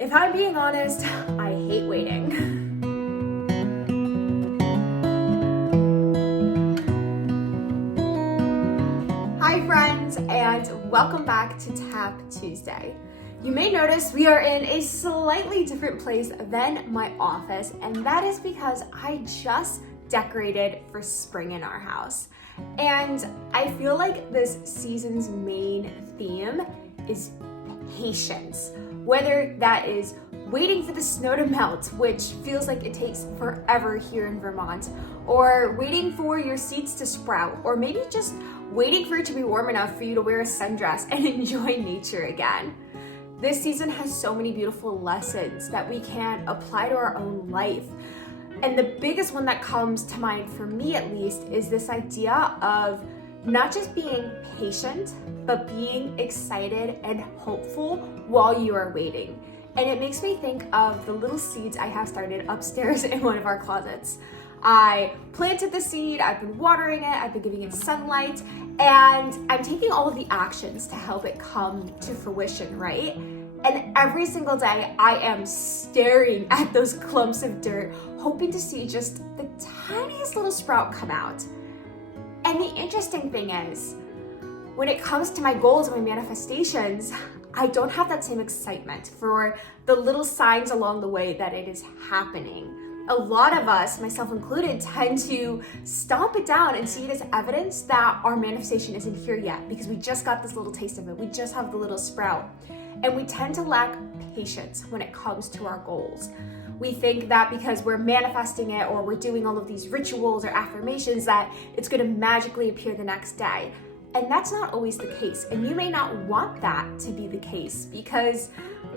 If I'm being honest, I hate waiting. Hi friends, and welcome back to Tap Tuesday. You may notice we are in a slightly different place than my office, and that is because I just decorated for spring in our house. And I feel like this season's main theme is patience. Whether that is waiting for the snow to melt, which feels like it takes forever here in Vermont, or waiting for your seeds to sprout, or maybe just waiting for it to be warm enough for you to wear a sundress and enjoy nature again. This season has so many beautiful lessons that we can apply to our own life. And the biggest one that comes to mind, for me at least, is this idea of not just being patient, but being excited and hopeful while you are waiting. And it makes me think of the little seeds I have started upstairs in one of our closets. I planted the seed, I've been watering it, I've been giving it sunlight, and I'm taking all of the actions to help it come to fruition, right? And every single day I am staring at those clumps of dirt, hoping to see just the tiniest little sprout come out. And the interesting thing is, when it comes to my goals and my manifestations, I don't have that same excitement for the little signs along the way that it is happening. A lot of us, myself included, tend to stomp it down and see it as evidence that our manifestation isn't here yet because we just got this little taste of it. We just have the little sprout. And we tend to lack patience when it comes to our goals. We think that because we're manifesting it or we're doing all of these rituals or affirmations that it's going to magically appear the next day. And that's not always the case. And you may not want that to be the case because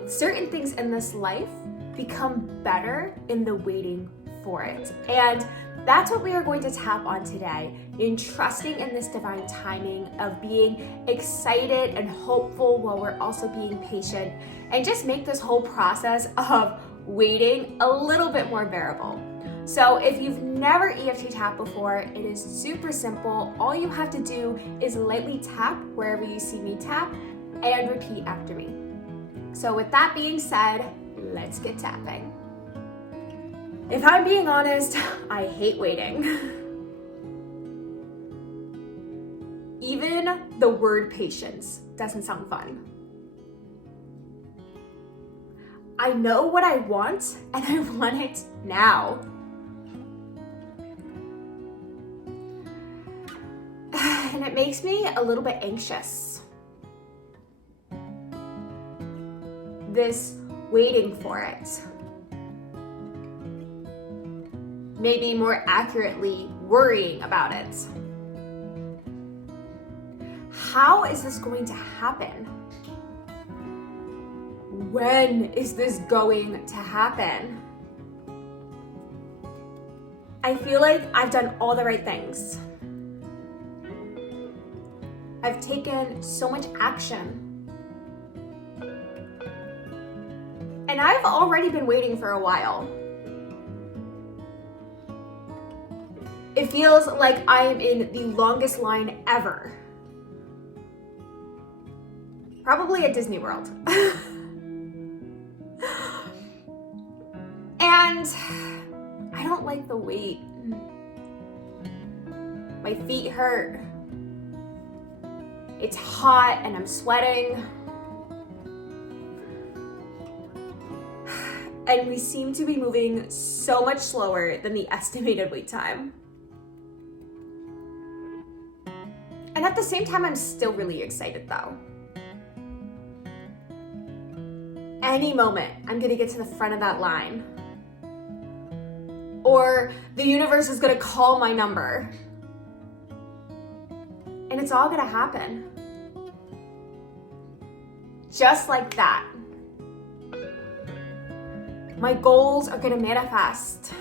certain things in this life become better in the waiting for it. And that's what we are going to tap on today, in trusting in this divine timing of being excited and hopeful while we're also being patient, and just make this whole process of waiting a little bit more bearable. So if you've never EFT tapped before, it is super simple. All you have to do is lightly tap wherever you see me tap and repeat after me. So with that being said, let's get tapping. If I'm being honest, I hate waiting. Even the word patience doesn't sound fun. I know what I want and I want it now. And it makes me a little bit anxious. This waiting for it. Maybe more accurately, worrying about it. How is this going to happen? When is this going to happen? I feel like I've done all the right things. I've taken so much action. And I've already been waiting for a while. It feels like I am in the longest line ever. Probably at Disney World. And I don't like the wait. My feet hurt. It's hot and I'm sweating. And we seem to be moving so much slower than the estimated wait time. And at the same time, I'm still really excited though. Any moment, I'm gonna get to the front of that line. Or the universe is gonna call my number. And it's all gonna happen. Just like that. My goals are gonna manifest.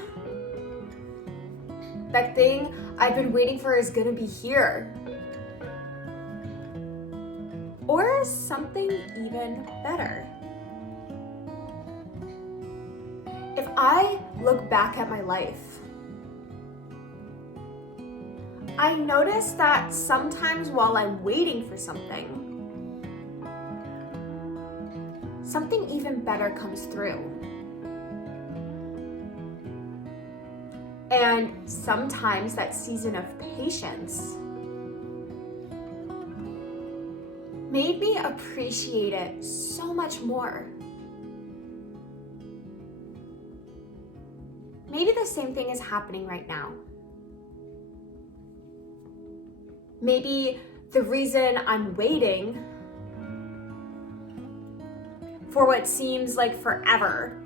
That thing I've been waiting for is gonna be here. Or something even better. If I look back at my life, I notice that sometimes while I'm waiting for something even even better comes through. And sometimes that season of patience made me appreciate it so much more. Maybe the same thing is happening right now. Maybe the reason I'm waiting for what seems like forever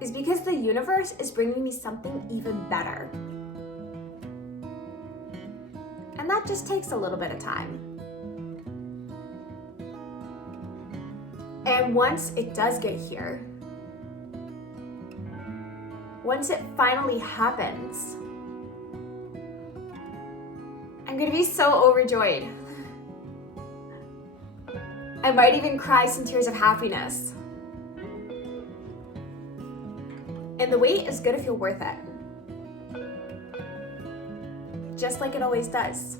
is because the universe is bringing me something even better. And that just takes a little bit of time. And once it does get here, once it finally happens, I'm gonna be so overjoyed. I might even cry some tears of happiness. And the wait is gonna feel worth it. Just like it always does.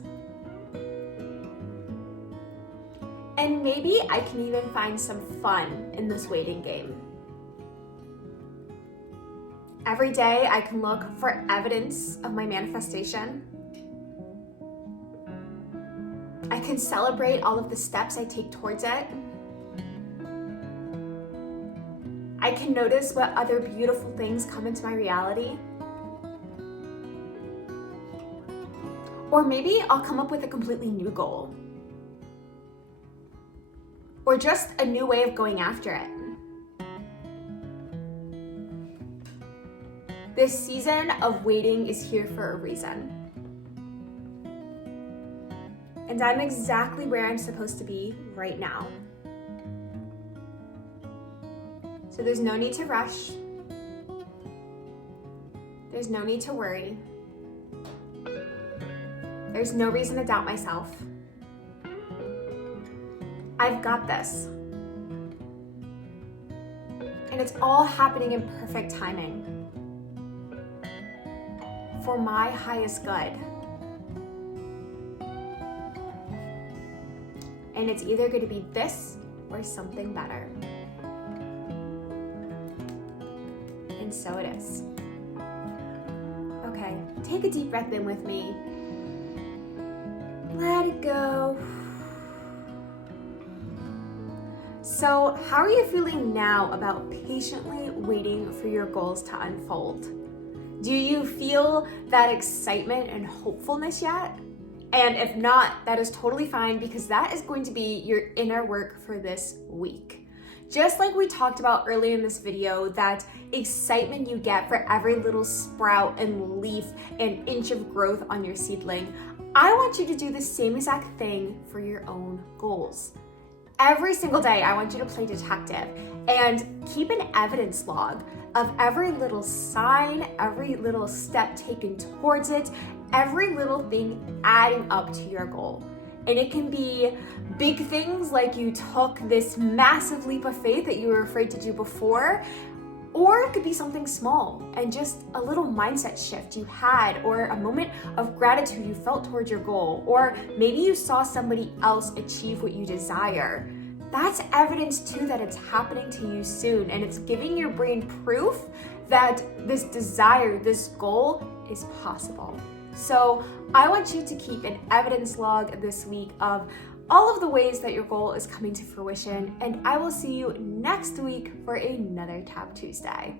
And maybe I can even find some fun in this waiting game. Every day I can look for evidence of my manifestation. I can celebrate all of the steps I take towards it. I can notice what other beautiful things come into my reality. Or maybe I'll come up with a completely new goal. Or just a new way of going after it. This season of waiting is here for a reason. And I'm exactly where I'm supposed to be right now. So there's no need to rush. There's no need to worry. There's no reason to doubt myself. I've got this. And it's all happening in perfect timing. For my highest good. And it's either going to be this or something better. And so it is. Okay, take a deep breath in with me. Let it go. So, how are you feeling now about patiently waiting for your goals to unfold? Do you feel that excitement and hopefulness yet? And if not, that is totally fine because that is going to be your inner work for this week. Just like we talked about earlier in this video, that excitement you get for every little sprout and leaf and inch of growth on your seedling, I want you to do the same exact thing for your own goals. Every single day, I want you to play detective and keep an evidence log of every little sign, every little step taken towards it, every little thing adding up to your goal. And it can be big things like you took this massive leap of faith that you were afraid to do before, or it could be something small and just a little mindset shift you had, or a moment of gratitude you felt towards your goal, or maybe you saw somebody else achieve what you desire. That's evidence too that it's happening to you soon, and it's giving your brain proof that this desire, this goal is possible. So I want you to keep an evidence log this week of all of the ways that your goal is coming to fruition, and I will see you next week for another Tap Tuesday.